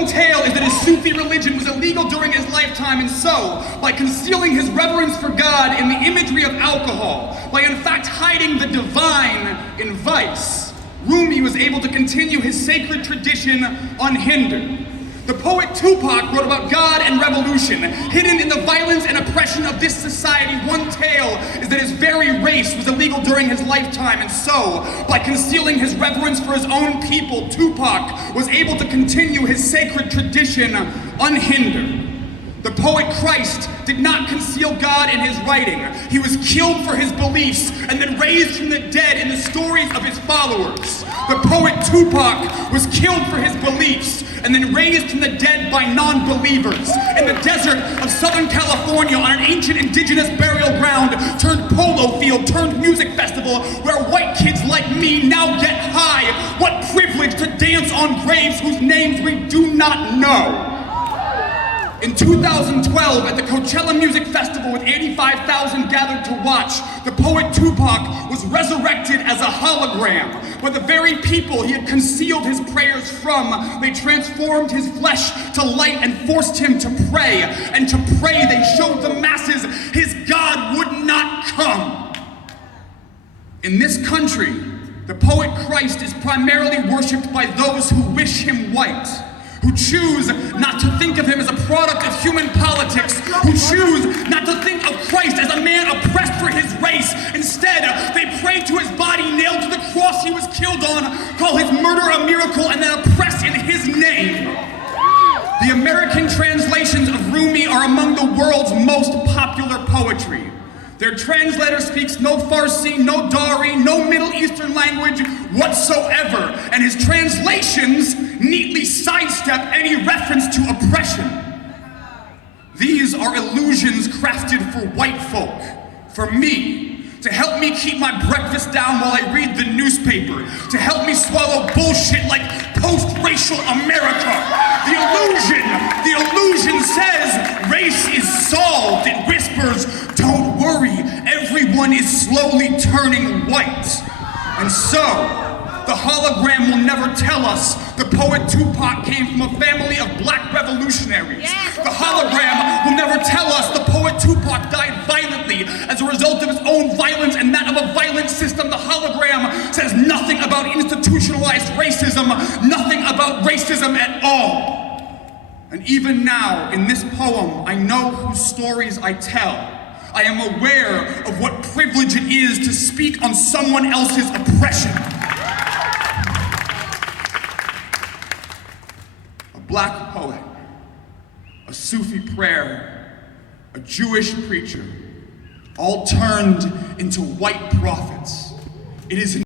one tale is that his Sufi religion was illegal during his lifetime, and so, by concealing his reverence for God in the imagery of alcohol, by in fact hiding the divine in vice, Rumi was able to continue his sacred tradition unhindered. The poet Tupac wrote about God and revolution. Hidden in the violence and oppression of this society, one tale is that his very race was illegal during his lifetime, and so, by concealing his reverence for his own people, Tupac was able to continue his sacred tradition unhindered. The poet Christ did not conceal God in his writing. He was killed for his beliefs and then raised from the dead in the stories of his followers. The poet Tupac was killed for his beliefs and then raised from the dead by non-believers in the desert of Southern California on an ancient indigenous burial ground turned polo field turned music festival where white kids like me now get high. What privilege to dance on graves whose names we do not know. In 2012, at the Coachella Music Festival with 85,000 gathered to watch, the poet Tupac was resurrected as a hologram. But the very people he had concealed his prayers from, they transformed his flesh to light and forced him to pray. And to pray, they showed the masses his God would not come. In this country, the poet Christ is primarily worshipped by those who wish him white, who choose not to think of him as a product of human politics, who choose not to think of Christ as a man oppressed for his race. Instead, they pray to his body nailed to the cross he was killed on, call his murder a miracle, and then oppress in his name. The American translations of Rumi are among the world's most popular poetry. Their translator speaks no Farsi, no Dari, no Middle Eastern language whatsoever, and his translations neatly sidestep any reference to oppression. These are illusions crafted for white folk, for me, to help me keep my breakfast down while I read the newspaper, to help me swallow bullshit like post-racial America. The illusion says race is solved. It whispers, don't worry, everyone is slowly turning white. And so, the hologram will never tell us the poet Tupac came from a family of black revolutionaries. The hologram will never tell us the poet Tupac died violently as a result of his own violence and that of a violent system. The hologram says nothing about institutionalized racism, nothing about racism at all. And even now, in this poem, I know whose stories I tell. I am aware of what privilege it is to speak on someone else's oppression. A black poet, a Sufi prayer, a Jewish preacher, all turned into white prophets. It is